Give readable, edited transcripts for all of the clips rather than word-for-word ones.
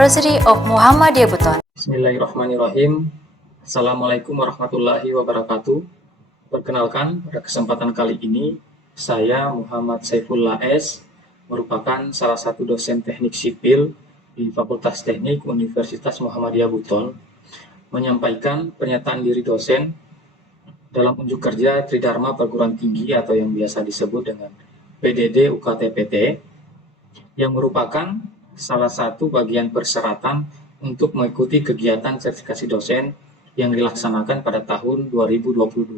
University of Muhammadiyah Buton. Bismillahirrahmanirrahim. Assalamualaikum warahmatullahi wabarakatuh. Perkenalkan, pada kesempatan kali ini, saya Muhammad Saifullah S. merupakan salah satu dosen teknik sipil di Fakultas Teknik Universitas Muhammadiyah Buton, menyampaikan pernyataan diri dosen dalam unjuk kerja Tridharma Perguruan Tinggi atau yang biasa disebut dengan PDD UKT-PT, yang merupakan salah satu bagian persyaratan untuk mengikuti kegiatan sertifikasi dosen yang dilaksanakan pada tahun 2022.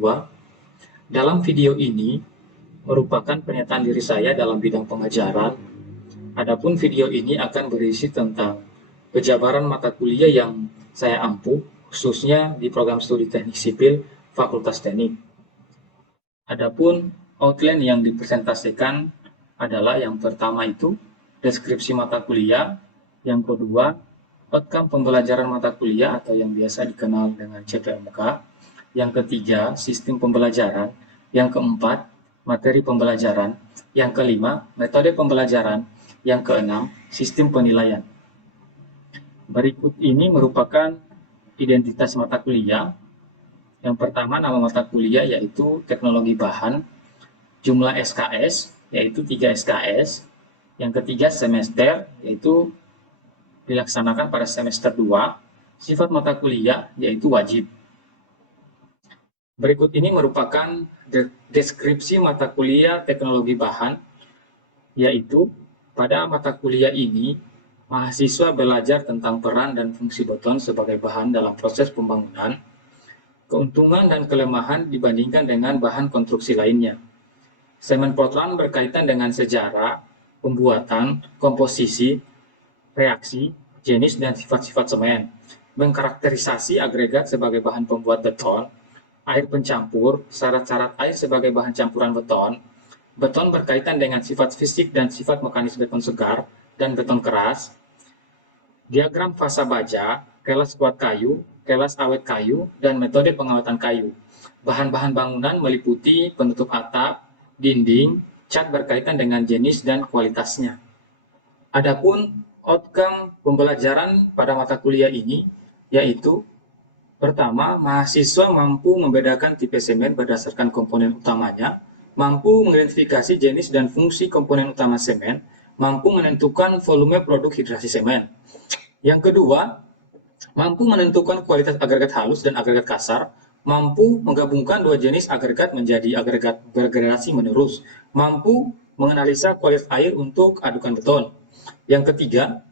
Dalam video ini merupakan pernyataan diri saya dalam bidang pengajaran. Adapun video ini akan berisi tentang penjabaran mata kuliah yang saya ampuh, khususnya di program studi teknik sipil Fakultas Teknik. Adapun outline yang dipresentasikan adalah yang pertama itu deskripsi mata kuliah, yang kedua outcome pembelajaran mata kuliah atau yang biasa dikenal dengan CPMK, yang ketiga sistem pembelajaran, yang keempat materi pembelajaran, yang kelima metode pembelajaran, yang keenam sistem penilaian. Berikut ini merupakan identitas mata kuliah. Yang pertama, nama mata kuliah yaitu teknologi bahan, jumlah SKS yaitu 3 SKS. Yang ketiga, semester, yaitu dilaksanakan pada semester 2. Sifat mata kuliah, yaitu wajib. Berikut ini merupakan deskripsi mata kuliah teknologi bahan, yaitu pada mata kuliah ini, mahasiswa belajar tentang peran dan fungsi beton sebagai bahan dalam proses pembangunan, keuntungan dan kelemahan dibandingkan dengan bahan konstruksi lainnya. Semen Portland berkaitan dengan sejarah, pembuatan, komposisi, reaksi, jenis, dan sifat-sifat semen, mengkarakterisasi agregat sebagai bahan pembuat beton, air pencampur, syarat-syarat air sebagai bahan campuran beton, beton berkaitan dengan sifat fisik dan sifat mekanis beton segar dan beton keras, diagram fasa baja, kelas kuat kayu, kelas awet kayu, dan metode pengawatan kayu. Bahan-bahan bangunan meliputi penutup atap, dinding, cat berkaitan dengan jenis dan kualitasnya. Adapun outcome pembelajaran pada mata kuliah ini yaitu pertama, mahasiswa mampu membedakan tipe semen berdasarkan komponen utamanya, mampu mengidentifikasi jenis dan fungsi komponen utama semen, mampu menentukan volume produk hidrasi semen. Yang kedua, mampu menentukan kualitas agregat halus dan agregat kasar, mampu menggabungkan dua jenis agregat menjadi agregat bergradasi menerus, mampu menganalisa kualitas air untuk adukan beton. Yang ketiga,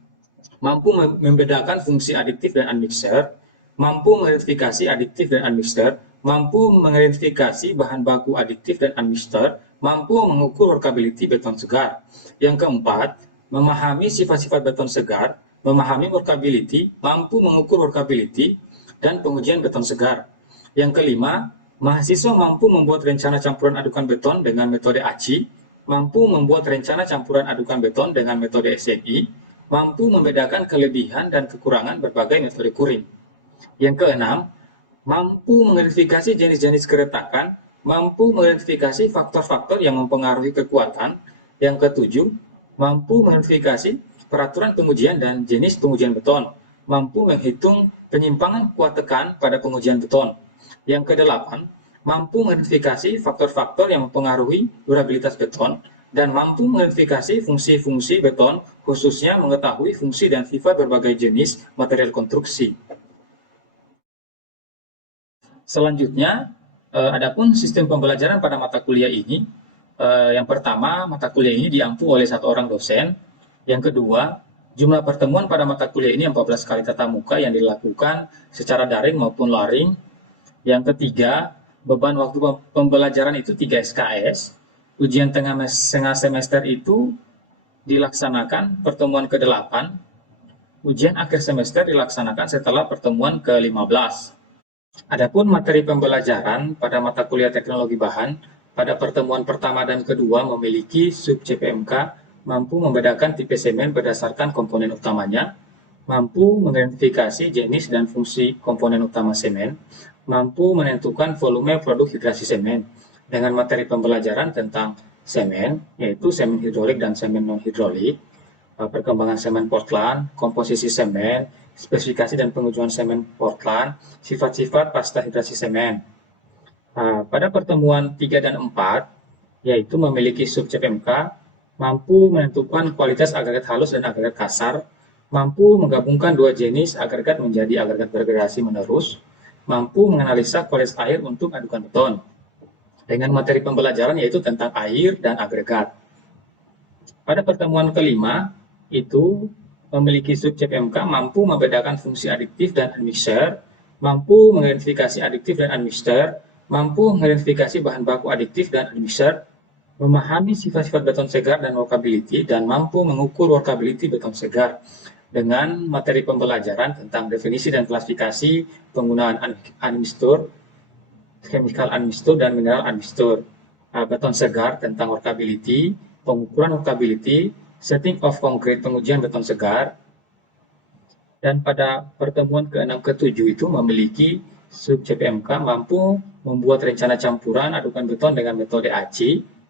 mampu membedakan fungsi adiktif dan admixture, mampu mengidentifikasi adiktif dan admixture, mampu mengidentifikasi bahan baku adiktif dan admixture, mampu mengukur workability beton segar. Yang keempat, memahami sifat-sifat beton segar, memahami workability, mampu mengukur workability, dan pengujian beton segar. Yang kelima, mahasiswa mampu membuat rencana campuran adukan beton dengan metode ACI, mampu membuat rencana campuran adukan beton dengan metode SNI, mampu membedakan kelebihan dan kekurangan berbagai metode kuring. Yang keenam, mampu mengidentifikasi jenis-jenis keretakan, mampu mengidentifikasi faktor-faktor yang mempengaruhi kekuatan. Yang ketujuh, mampu mengidentifikasi peraturan pengujian dan jenis pengujian beton, mampu menghitung penyimpangan kuat tekan pada pengujian beton. Yang kedelapan, mampu mengidentifikasi faktor-faktor yang mempengaruhi durabilitas beton, dan mampu mengidentifikasi fungsi-fungsi beton, khususnya mengetahui fungsi dan sifat berbagai jenis material konstruksi. Selanjutnya, adapun sistem pembelajaran pada mata kuliah ini, yang pertama, mata kuliah ini diampu oleh satu orang dosen. Yang kedua, jumlah pertemuan pada mata kuliah ini 14 kali tatap muka yang dilakukan secara daring maupun luring. Yang ketiga, beban waktu pembelajaran itu 3 SKS. Ujian tengah semester itu dilaksanakan pertemuan ke-8. Ujian akhir semester dilaksanakan setelah pertemuan ke-15. Adapun materi pembelajaran pada mata kuliah teknologi bahan, pada pertemuan pertama dan kedua memiliki sub CPMK, mampu membedakan tipe semen berdasarkan komponen utamanya, mampu mengidentifikasi jenis dan fungsi komponen utama semen, mampu menentukan volume produk hidrasi semen dengan materi pembelajaran tentang semen, yaitu semen hidrolik dan semen non-hidrolik, perkembangan semen Portland, komposisi semen, spesifikasi dan pengujian semen Portland, sifat-sifat pasta hidrasi semen. Pada pertemuan 3 dan 4, yaitu memiliki subjek MK, mampu menentukan kualitas agregat halus dan agregat kasar, mampu menggabungkan dua jenis agregat menjadi agregat bergradasi menerus, mampu menganalisa kualitas air untuk adukan beton. Dengan materi pembelajaran yaitu tentang air dan agregat. Pada pertemuan kelima, itu memiliki subjek MK mampu membedakan fungsi adiktif dan admixture, mampu mengidentifikasi adiktif dan admixture, mampu mengidentifikasi bahan baku adiktif dan admixture, memahami sifat-sifat beton segar dan workability, dan mampu mengukur workability beton segar. Dengan materi pembelajaran tentang definisi dan klasifikasi penggunaan admixture, chemical admixture, dan mineral admixture. Beton segar tentang workability, pengukuran workability, setting of concrete pengujian beton segar. Dan pada pertemuan ke-6 ke-7 itu memiliki subjek PMK mampu membuat rencana campuran adukan beton dengan metode ACI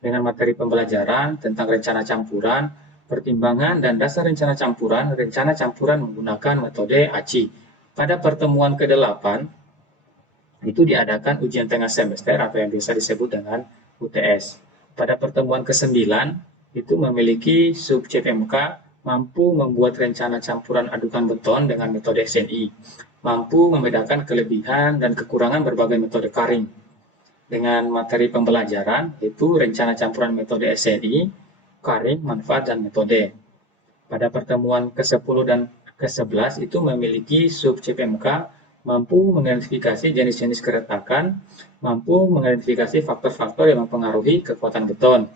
dengan materi pembelajaran tentang rencana campuran, pertimbangan dan dasar rencana campuran menggunakan metode ACI. Pada pertemuan ke-8 itu diadakan ujian tengah semester atau yang biasa disebut dengan UTS. Pada pertemuan ke-9 itu memiliki subjek MK mampu membuat rencana campuran adukan beton dengan metode SNI, mampu membedakan kelebihan dan kekurangan berbagai metode karing. Dengan materi pembelajaran yaitu rencana campuran metode SNI, karing, manfaat, dan metode. Pada pertemuan ke-10 dan ke-11 itu memiliki subjek MK mampu mengidentifikasi jenis-jenis keretakan, mampu mengidentifikasi faktor-faktor yang mempengaruhi kekuatan beton.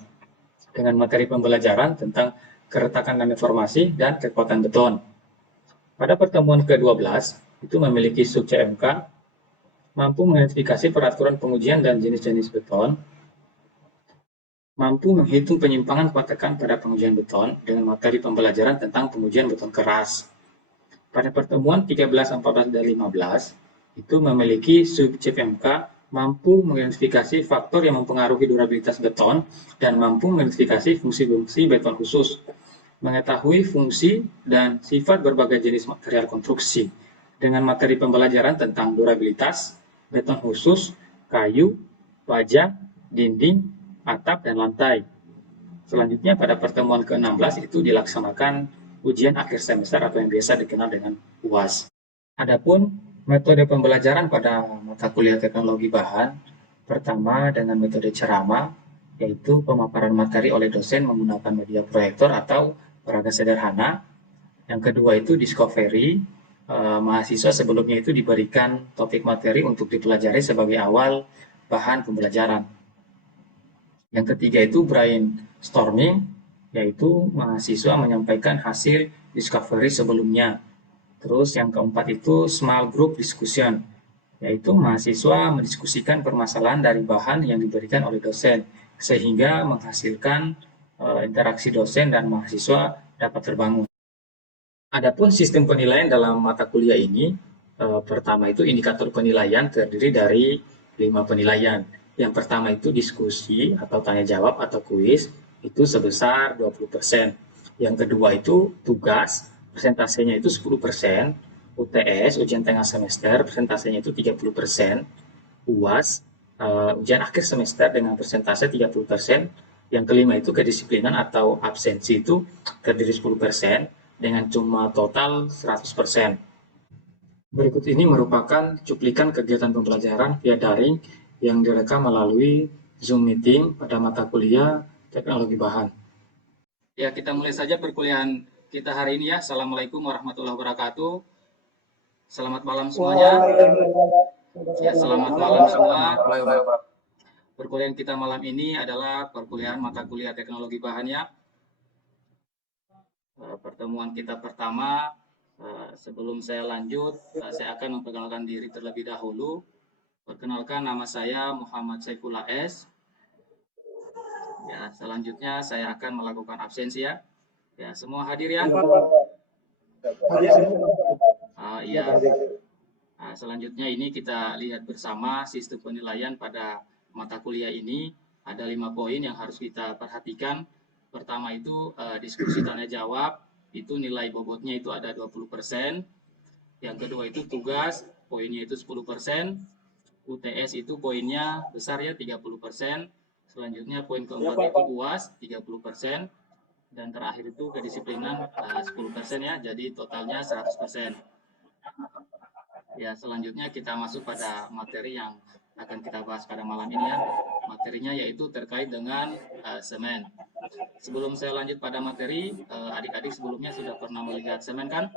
Dengan materi pembelajaran tentang keretakan dan deformasi dan kekuatan beton. Pada pertemuan ke-12 itu memiliki subjek MK mampu mengidentifikasi peraturan pengujian dan jenis-jenis beton, mampu menghitung penyimpangan kuat tekan pada pengujian beton dengan materi pembelajaran tentang pengujian beton keras. Pada pertemuan 13, 14, dan 15 itu memiliki subjek MK mampu mengidentifikasi faktor yang mempengaruhi durabilitas beton dan mampu mengidentifikasi fungsi-fungsi beton khusus, mengetahui fungsi dan sifat berbagai jenis material konstruksi dengan materi pembelajaran tentang durabilitas, beton khusus, kayu, baja, dinding, atap, dan lantai. Selanjutnya pada pertemuan ke-16 itu dilaksanakan ujian akhir semester atau yang biasa dikenal dengan UAS. Adapun metode pembelajaran pada mata kuliah teknologi bahan, pertama dengan metode ceramah, yaitu pemaparan materi oleh dosen menggunakan media proyektor atau peraga sederhana. Yang kedua itu discovery, mahasiswa sebelumnya itu diberikan topik materi untuk dipelajari sebagai awal bahan pembelajaran. Yang ketiga itu brainstorming, yaitu mahasiswa menyampaikan hasil discovery sebelumnya. Terus yang keempat itu small group discussion, yaitu mahasiswa mendiskusikan permasalahan dari bahan yang diberikan oleh dosen, sehingga menghasilkan interaksi dosen dan mahasiswa dapat terbangun. Adapun sistem penilaian dalam mata kuliah ini, pertama itu indikator penilaian terdiri dari 5 penilaian. Yang pertama itu diskusi atau tanya jawab atau kuis, itu sebesar 20%. Yang kedua itu tugas, persentasenya itu 10%, UTS, ujian tengah semester, persentasenya itu 30%, UAS, ujian akhir semester dengan persentase 30%, yang kelima itu kedisiplinan atau absensi itu terdiri 10% dengan jumlah total 100%. Berikut ini merupakan cuplikan kegiatan pembelajaran via daring yang direkam melalui Zoom meeting pada mata kuliah teknologi bahan. Ya, kita mulai saja perkuliahan kita hari ini ya. Assalamualaikum warahmatullahi wabarakatuh. Selamat malam semuanya. Ya, selamat malam semua. Perkuliahan kita malam ini adalah perkuliahan mata kuliah teknologi bahan ya. Pertemuan kita pertama, sebelum saya lanjut, saya akan memperkenalkan diri terlebih dahulu. Perkenalkan, nama saya Muhammad Saifullah S. Ya, selanjutnya saya akan melakukan absensi ya. Ya, semua hadir ya? Iya. Selanjutnya ini kita lihat bersama sistem penilaian pada mata kuliah ini. Ada 5 poin yang harus kita perhatikan. pertama itu diskusi tanya jawab, itu nilai bobotnya itu ada 20%. Yang kedua itu tugas, poinnya itu 10%. UTS itu poinnya besar ya, 30%. Selanjutnya poin keempat itu UAS 30%. Dan terakhir itu kedisiplinan 10% ya, jadi totalnya 100%. Ya, selanjutnya kita masuk pada materi yang akan kita bahas pada malam ini ya. Materinya yaitu terkait dengan semen. Sebelum saya lanjut pada materi, adik-adik sebelumnya sudah pernah melihat semen kan?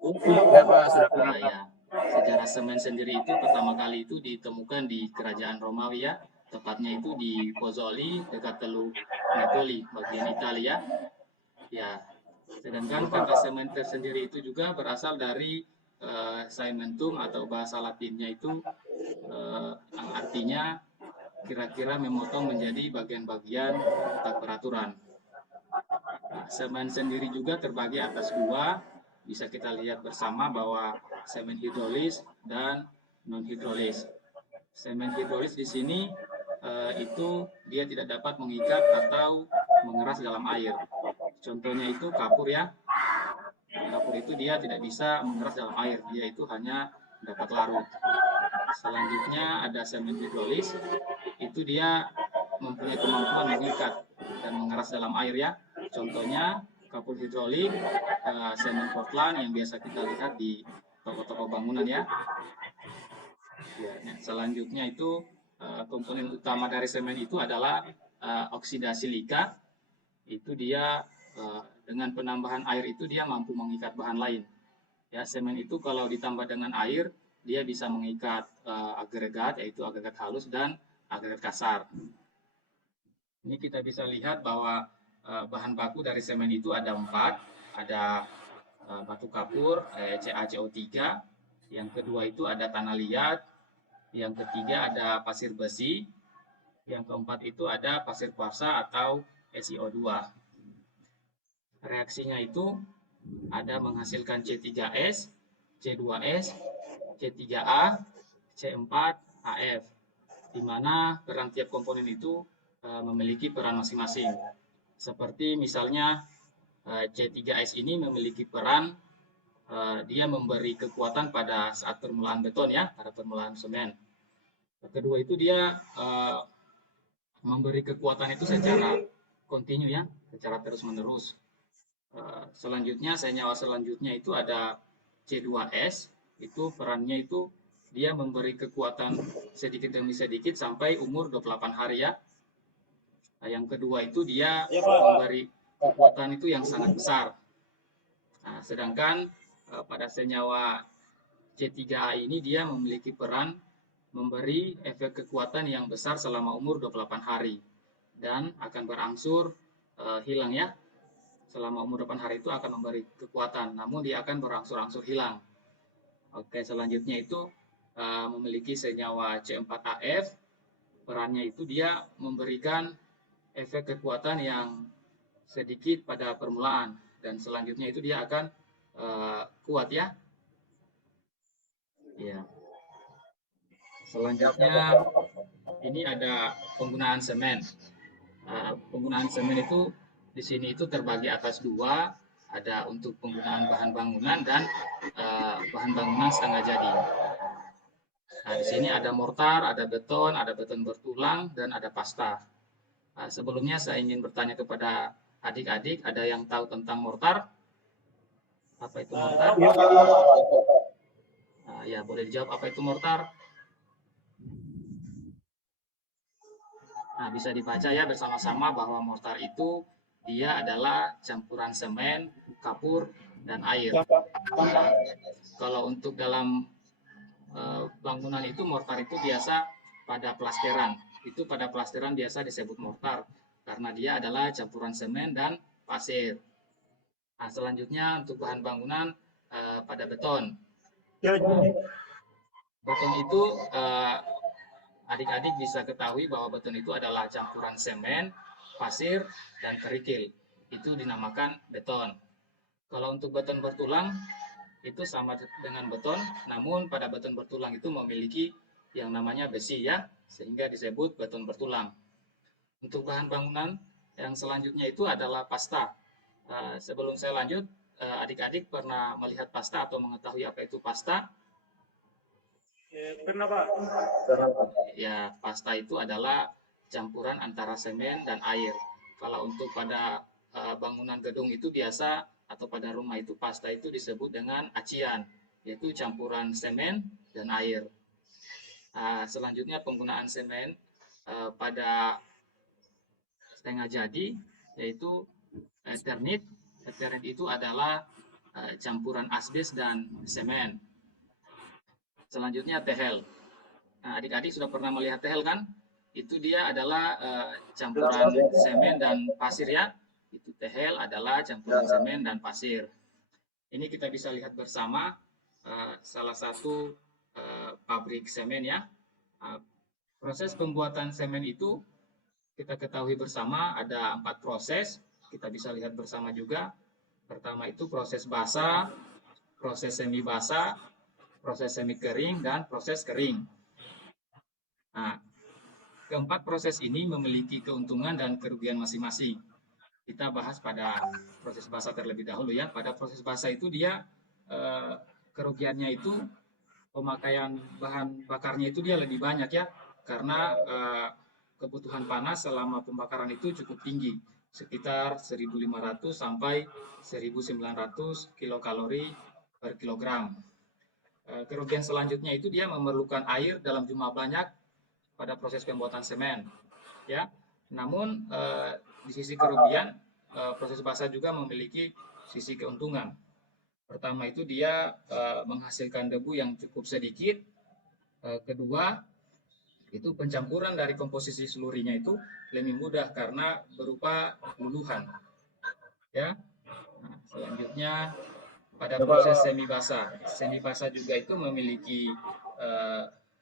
Sudah Pak, sudah pernah. Ya. Sejarah semen sendiri itu pertama kali itu ditemukan di kerajaan Romawi ya. Tepatnya itu di Pozzoli dekat Teluk Napoli, bagian Italia. Ya. Sedangkan kata sementer sendiri itu juga berasal dari cementum atau bahasa Latinnya itu yang artinya kira-kira memotong menjadi bagian-bagian kotak peraturan. Nah, semen sendiri juga terbagi atas dua. Bisa kita lihat bersama bahwa semen hidrolis dan non hidrolis. Semen hidrolis di sini itu dia tidak dapat mengikat atau mengeras dalam air. Contohnya itu kapur ya. Kapur itu dia tidak bisa mengeras dalam air, dia itu hanya dapat larut. Selanjutnya ada semen hidrolis, itu dia mempunyai kemampuan mengikat dan mengeras dalam air ya. Contohnya kapur hidrolik, semen Portland yang biasa kita lihat di toko-toko bangunan ya. Selanjutnya itu komponen utama dari semen itu adalah oksida silika. Itu dia dengan penambahan air itu dia mampu mengikat bahan lain. Ya, semen itu kalau ditambah dengan air, dia bisa mengikat agregat, yaitu agregat halus dan agregat kasar. Ini kita bisa lihat bahwa bahan baku dari semen itu ada 4, ada batu kapur, CaCO3, yang kedua itu ada tanah liat, yang ketiga ada pasir besi, yang keempat itu ada pasir kuarsa atau SiO2. Reaksinya itu ada menghasilkan C3S, C2S, C3A, C4AF, di mana peran tiap komponen itu memiliki peran masing-masing. Seperti misalnya C3S ini memiliki peran dia memberi kekuatan pada saat permulaan beton ya, pada permulaan semen. Kedua itu dia memberi kekuatan itu secara kontinu ya, secara terus-menerus. Selanjutnya senyawa selanjutnya itu ada C2S, itu perannya itu dia memberi kekuatan sedikit demi sedikit sampai umur 28 hari ya. Nah, yang kedua itu dia memberi kekuatan itu yang sangat besar. Nah, sedangkan pada senyawa C3A ini dia memiliki peran memberi efek kekuatan yang besar selama umur 28 hari dan akan berangsur hilang ya. Selama umur 8 hari itu akan memberi kekuatan, namun dia akan berangsur-angsur hilang. Oke, selanjutnya itu memiliki senyawa C4AF, perannya itu dia memberikan efek kekuatan yang sedikit pada permulaan, dan selanjutnya itu dia akan kuat ya. Ya. Selanjutnya ini ada penggunaan semen. Penggunaan semen itu di sini itu terbagi atas dua, ada untuk penggunaan bahan bangunan dan bahan bangunan setengah jadi. Nah, di sini ada mortar, ada beton bertulang, dan ada pasta. Nah, sebelumnya saya ingin bertanya kepada adik-adik, ada yang tahu tentang mortar? Apa itu mortar? Ya, boleh dijawab apa itu mortar? Nah, bisa dibaca ya bersama-sama bahwa mortar itu dia adalah campuran semen, kapur, dan air. Nah, kalau untuk dalam bangunan itu mortar itu biasa pada plasteran. Itu pada plasteran biasa disebut mortar karena dia adalah campuran semen dan pasir. Nah, selanjutnya untuk bahan bangunan pada beton. Beton itu adik-adik bisa ketahui bahwa beton itu adalah campuran semen, pasir, dan kerikil. Itu dinamakan beton. Kalau untuk beton bertulang, itu sama dengan beton, namun pada beton bertulang itu memiliki yang namanya besi ya, sehingga disebut beton bertulang. Untuk bahan bangunan, Yang selanjutnya itu adalah pasta. Sebelum saya lanjut, adik-adik pernah melihat pasta atau mengetahui apa itu pasta? Pernah Pak? Ya, pasta itu adalah campuran antara semen dan air. Kalau untuk pada bangunan gedung itu biasa atau pada rumah itu pasta itu disebut dengan acian, yaitu campuran semen dan air. Selanjutnya penggunaan semen pada setengah jadi, yaitu Eternit. Eternit itu adalah campuran asbes dan semen. Selanjutnya tehel. Nah, adik-adik sudah pernah melihat tehel kan? Itu dia adalah campuran semen dan pasir ya. Itu tehel adalah campuran semen dan pasir. Ini kita bisa lihat bersama salah satu pabrik semen ya. Proses pembuatan semen itu kita ketahui bersama ada 4 proses. Kita bisa lihat bersama juga. Pertama itu proses basah, proses semi basah, proses semi kering, dan proses kering. Nah, keempat proses ini memiliki keuntungan dan kerugian masing-masing. Kita bahas pada proses basah terlebih dahulu ya. Pada proses basah itu dia kerugiannya itu pemakaian bahan bakarnya itu dia lebih banyak ya, karena kebutuhan panas selama pembakaran itu cukup tinggi, sekitar 1.500 sampai 1.900 kilokalori per kilogram. Kerugian selanjutnya itu dia memerlukan air dalam jumlah banyak pada proses pembuatan semen ya. Namun di sisi kerugian, proses basah juga memiliki sisi keuntungan. Pertama itu dia menghasilkan debu yang cukup sedikit. Kedua itu pencampuran dari komposisi selurinya itu lebih mudah karena berupa luluhan ya. Nah, selanjutnya pada proses semi basah juga itu memiliki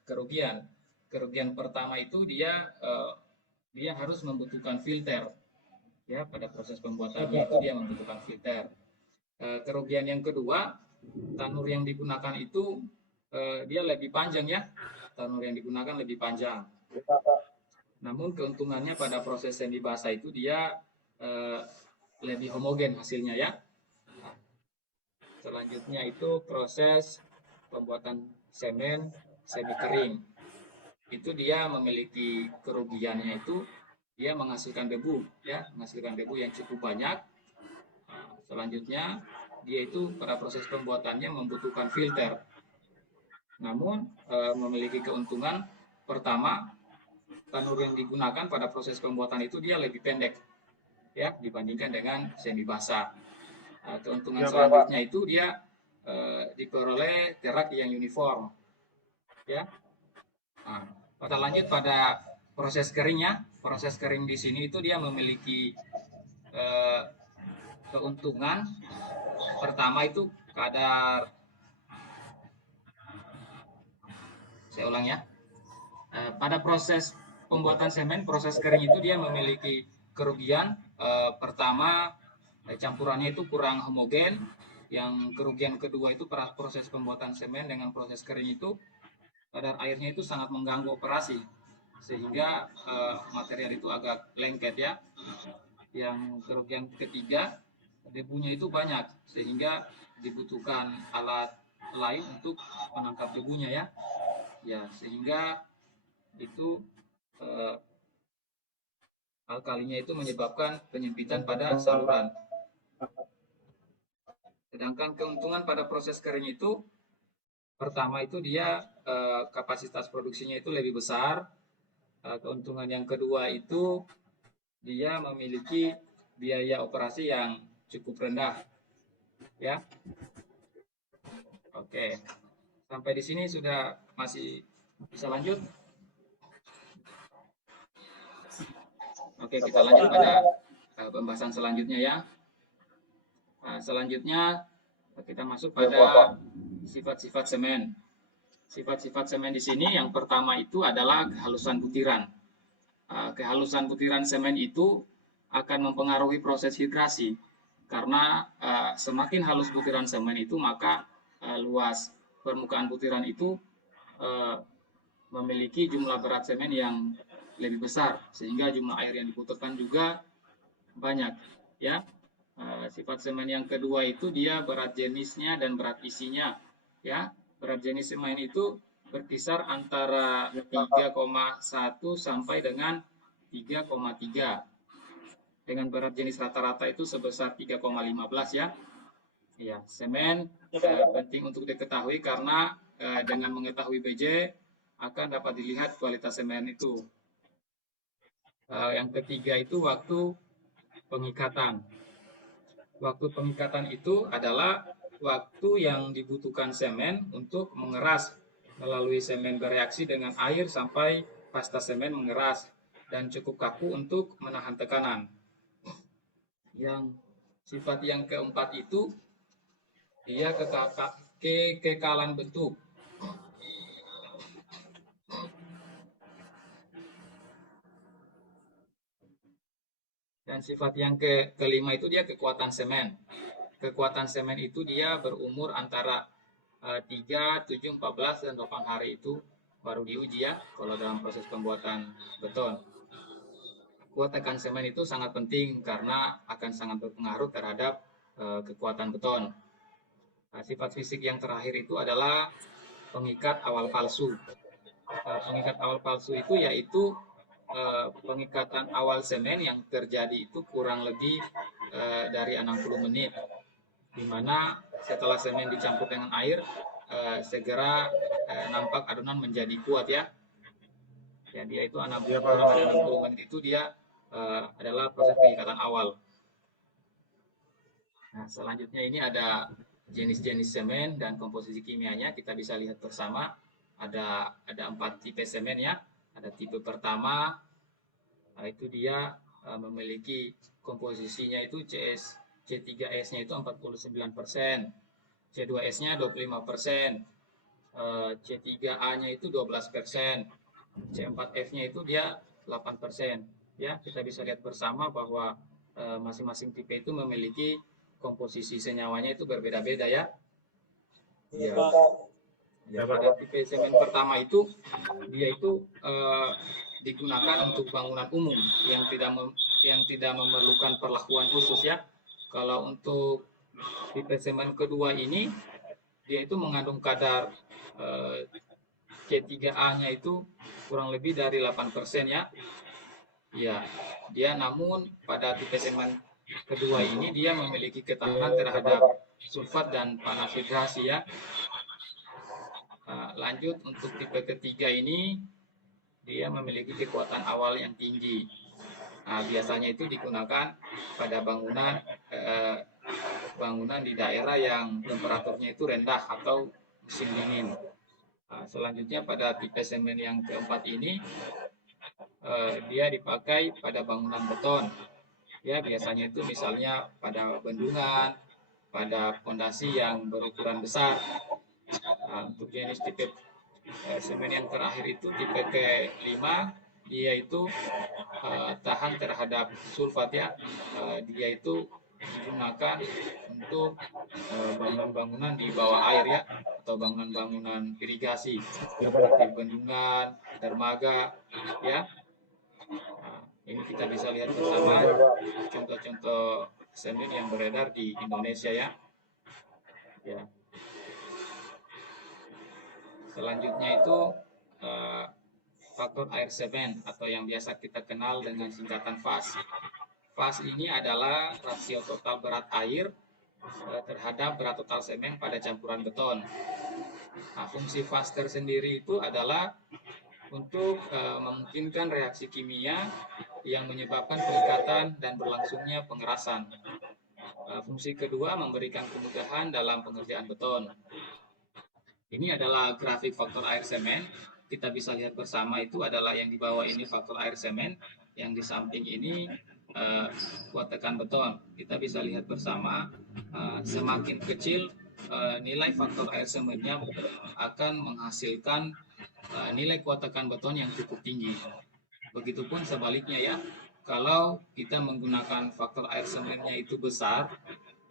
kerugian. Kerugian pertama itu dia harus membutuhkan filter ya. Pada proses pembuatannya itu dia membutuhkan filter. Kerugian yang kedua, tanur yang digunakan itu dia lebih panjang ya. Tanur yang digunakan lebih panjang. Namun keuntungannya pada proses semi basah itu dia lebih homogen hasilnya ya. Selanjutnya itu proses pembuatan semen semi kering. Itu dia memiliki kerugiannya itu dia menghasilkan debu ya, menghasilkan debu yang cukup banyak. Selanjutnya dia itu pada proses pembuatannya membutuhkan filter. Namun memiliki keuntungan pertama, tanur yang digunakan pada proses pembuatan itu dia lebih pendek ya dibandingkan dengan semi basah. Keuntungan selanjutnya itu dia diperoleh gerak yang uniform ya. Nah, kita lanjut pada proses keringnya. Proses kering di sini itu dia memiliki keuntungan pertama itu kadar, saya ulang ya. Pada proses pembuatan semen, proses kering itu dia memiliki kerugian. Pertama, campurannya itu kurang homogen. Yang kerugian kedua itu proses pembuatan semen dengan proses kering itu kadar airnya itu sangat mengganggu operasi, sehingga material itu agak lengket ya. Yang kerugian ketiga, debunya itu banyak, sehingga dibutuhkan alat lain untuk menangkap debunya ya. Ya, sehingga itu alkalinya itu menyebabkan penyempitan pada saluran. Sedangkan keuntungan pada proses kering itu, pertama itu dia kapasitas produksinya itu lebih besar. Keuntungan yang kedua itu dia memiliki biaya operasi yang cukup rendah ya. Oke, sampai di sini sudah masih bisa lanjut? Oke, kita lanjut pada pembahasan selanjutnya ya. Selanjutnya kita masuk pada sifat-sifat semen. Sifat-sifat semen di sini yang pertama itu adalah kehalusan butiran. Kehalusan butiran semen itu akan mempengaruhi proses hidrasi, karena semakin halus butiran semen itu maka luas permukaan butiran itu memiliki jumlah berat semen yang lebih besar, sehingga jumlah air yang dibutuhkan juga banyak, ya. Sifat semen yang kedua itu dia berat jenisnya dan berat isinya, ya. Berat jenis semen itu berkisar antara 3,1 sampai dengan 3,3. Dengan berat jenis rata-rata itu sebesar 3,15, ya. Ya, semen penting untuk diketahui karena dengan mengetahui BJ akan dapat dilihat kualitas semen itu. Yang ketiga itu waktu pengikatan. Waktu pengikatan itu adalah waktu yang dibutuhkan semen untuk mengeras melalui semen bereaksi dengan air sampai pasta semen mengeras dan cukup kaku untuk menahan tekanan. Yang sifat yang keempat itu dia kekekalan bentuk. Dan sifat yang kelima itu dia kekuatan semen. Kekuatan semen itu dia berumur antara 3, 7, 14, dan 8 hari itu baru diuji, ya, kalau dalam proses pembuatan beton. Kuat tekan semen itu sangat penting karena akan sangat berpengaruh terhadap kekuatan beton. Nah, sifat fisik yang terakhir itu adalah pengikat awal palsu. Pengikat awal palsu itu yaitu pengikatan awal semen yang terjadi itu kurang lebih dari 60 menit, di mana setelah semen dicampur dengan air segera nampak adonan menjadi kuat, ya. Ya, dia itu kurang dari 60 menit itu dia adalah proses pengikatan awal. Nah, selanjutnya ini ada jenis-jenis semen dan komposisi kimianya, kita bisa lihat bersama. Ada 4 tipe semen, ya. Ada tipe pertama, itu dia memiliki komposisinya itu C3S-nya itu 49%, C2S-nya 25%, C3A-nya itu 12%, C4F-nya itu dia 8%. Ya, kita bisa lihat bersama bahwa masing-masing tipe itu memiliki komposisi senyawanya itu berbeda-beda, ya. Ya. Ya, pada tipe semen pertama itu dia itu digunakan untuk bangunan umum yang tidak memerlukan perlakuan khusus, ya. Kalau untuk tipe semen kedua ini dia itu mengandung kadar C3A-nya itu kurang lebih dari 8%, ya. Ya, dia namun pada tipe semen kedua ini dia memiliki ketahanan terhadap sulfat dan panas hidrasi, ya. Lanjut untuk tipe ketiga ini dia memiliki kekuatan awal yang tinggi. Biasanya itu digunakan pada bangunan di daerah yang temperaturnya itu rendah atau musim dingin. Selanjutnya pada tipe semen yang keempat ini dia dipakai pada bangunan beton. Ya, biasanya itu misalnya pada bendungan, pada fondasi yang berukuran besar. Untuk jenis tipe semen yang terakhir itu tipe ke-5, dia itu tahan terhadap sulfat, ya. Dia itu digunakan untuk bangunan-bangunan di bawah air, ya, atau bangunan-bangunan irigasi seperti bendungan, dermaga, ya. Ini kita bisa lihat bersama contoh-contoh semen yang beredar di Indonesia, ya. Ya. Selanjutnya itu faktor air semen atau yang biasa kita kenal dengan singkatan FAS. FAS ini adalah rasio total berat air terhadap berat total semen pada campuran beton. Nah, fungsi FAS tersendiri itu adalah untuk memungkinkan reaksi kimia yang menyebabkan pengikatan dan berlangsungnya pengerasan. Fungsi kedua memberikan kemudahan dalam pengerjaan beton. Ini adalah grafik faktor air semen. Kita bisa lihat bersama itu adalah yang di bawah ini faktor air semen, yang di samping ini kuat tekan beton. Kita bisa lihat bersama semakin kecil nilai faktor air semennya akan menghasilkan nilai kuat tekan beton yang cukup tinggi. Begitupun sebaliknya, ya. Kalau kita menggunakan faktor air semennya itu besar,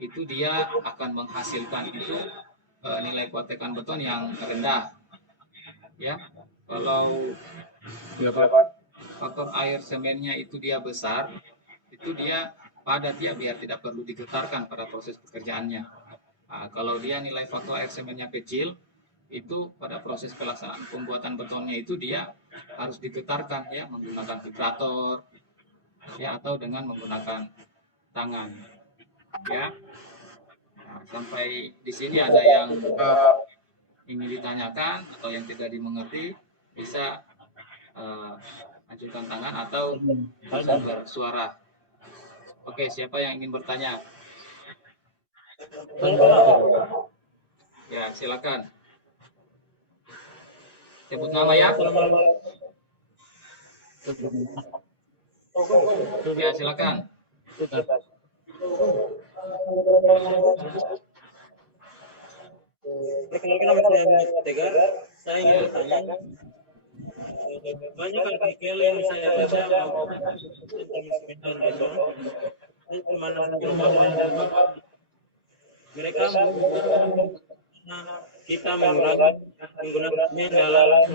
itu dia akan menghasilkan itu nilai kuat tekan beton yang rendah, ya. Kalau faktor air semennya itu dia besar, itu dia padat ya, biar tidak perlu digetarkan pada proses pekerjaannya. Nah, kalau dia nilai faktor air semennya kecil, itu pada proses pelaksanaan pembuatan betonnya itu dia harus digetarkan ya, menggunakan vibrator ya, atau dengan menggunakan tangan ya. Nah, sampai di sini ada yang ingin ditanyakan atau yang tidak dimengerti, bisa ajukan tangan atau bisa bersuara. Oke, siapa yang ingin bertanya? Ya, silakan. Sebut nama ya. Ya, silakan. Perkenalkan, nama saya Tegar. Saya ingin bertanya, banyak artikel yang saya baca tentang instrumen beton, cuma mereka kita menggunakannya dalam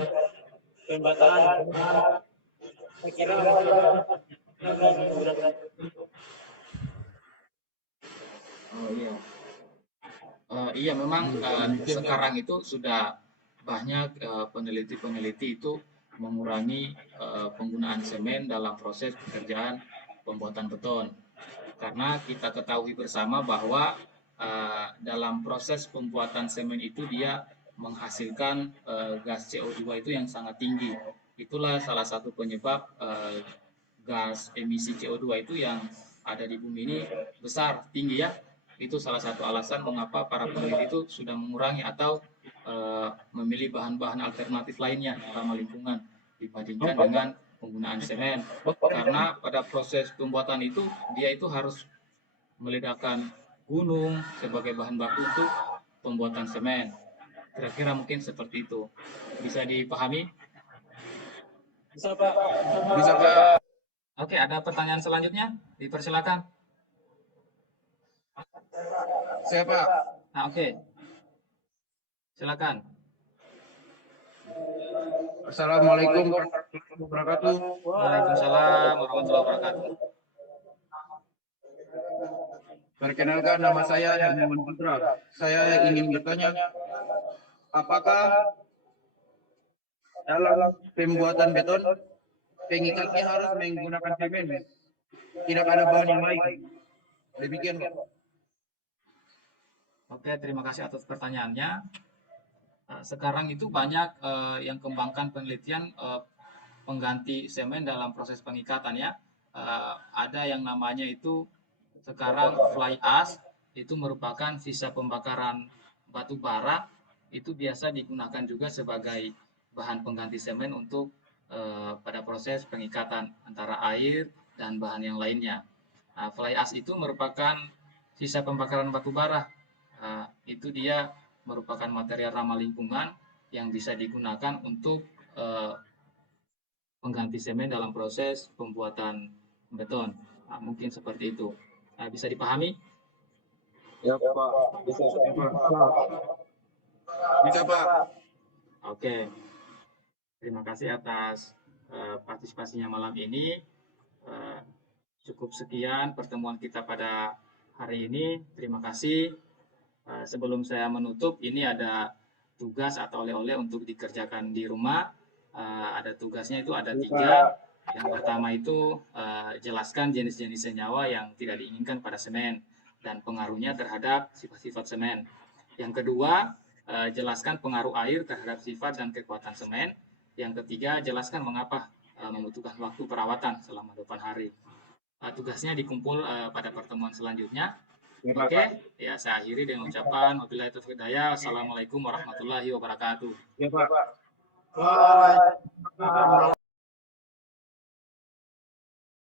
pembataan. Saya kira Iya, memang sekarang itu sudah banyak peneliti-peneliti itu mengurangi penggunaan semen dalam proses pekerjaan pembuatan beton. Karena kita ketahui bersama bahwa dalam proses pembuatan semen itu dia menghasilkan gas CO2 itu yang sangat tinggi. Itulah salah satu penyebab gas emisi CO2 itu yang ada di bumi ini besar, tinggi ya. Itu salah satu alasan mengapa para peneliti itu sudah mengurangi atau memilih bahan-bahan alternatif lainnya ramah lingkungan dibandingkan dengan penggunaan semen. Karena pada proses pembuatan itu dia itu harus meledakkan gunung sebagai bahan baku untuk pembuatan semen. Kira-kira mungkin seperti itu. Bisa dipahami? bisa Pak. Bisa Pak. Oke, ada pertanyaan selanjutnya? Dipersilakan. Siapa? Nah, oke. Silakan. Assalamualaikum warahmatullahi wabarakatuh. Waalaikumsalam warahmatullahi wabarakatuh. Perkenalkan, nama saya Hermawan Putra. Saya ingin bertanya, apakah dalam pembuatan beton pengikatnya harus menggunakan semen? Tidak ada bahan yang lain. Demikian, Pak. Oke, terima kasih atas pertanyaannya. Sekarang itu banyak yang kembangkan penelitian pengganti semen dalam proses pengikatan ya. Ada yang namanya itu sekarang fly ash, itu merupakan sisa pembakaran batu bara, itu biasa digunakan juga sebagai bahan pengganti semen untuk pada proses pengikatan antara air dan bahan yang lainnya. Fly ash itu merupakan sisa pembakaran batu bara. Itu dia merupakan material ramah lingkungan yang bisa digunakan untuk pengganti semen dalam proses pembuatan beton. Mungkin seperti itu. Bisa dipahami? Ya, Pak. Bisa, Pak. Oke. Terima kasih atas partisipasinya malam ini. Cukup sekian pertemuan kita pada hari ini. Terima kasih. Sebelum saya menutup, ini ada tugas atau oleh-oleh untuk dikerjakan di rumah. Ada tugasnya itu ada 3. Yang pertama itu jelaskan jenis-jenis senyawa yang tidak diinginkan pada semen dan pengaruhnya terhadap sifat-sifat semen. Yang kedua, jelaskan pengaruh air terhadap sifat dan kekuatan semen. Yang ketiga, jelaskan mengapa membutuhkan waktu perawatan selama 8 hari. Tugasnya dikumpul pada pertemuan selanjutnya. Oke, ya saya akhiri dengan ucapan wabillahi taufiq hidayah. Assalamualaikum warahmatullahi wabarakatuh. Ya, Pak. Waalaikumsalam.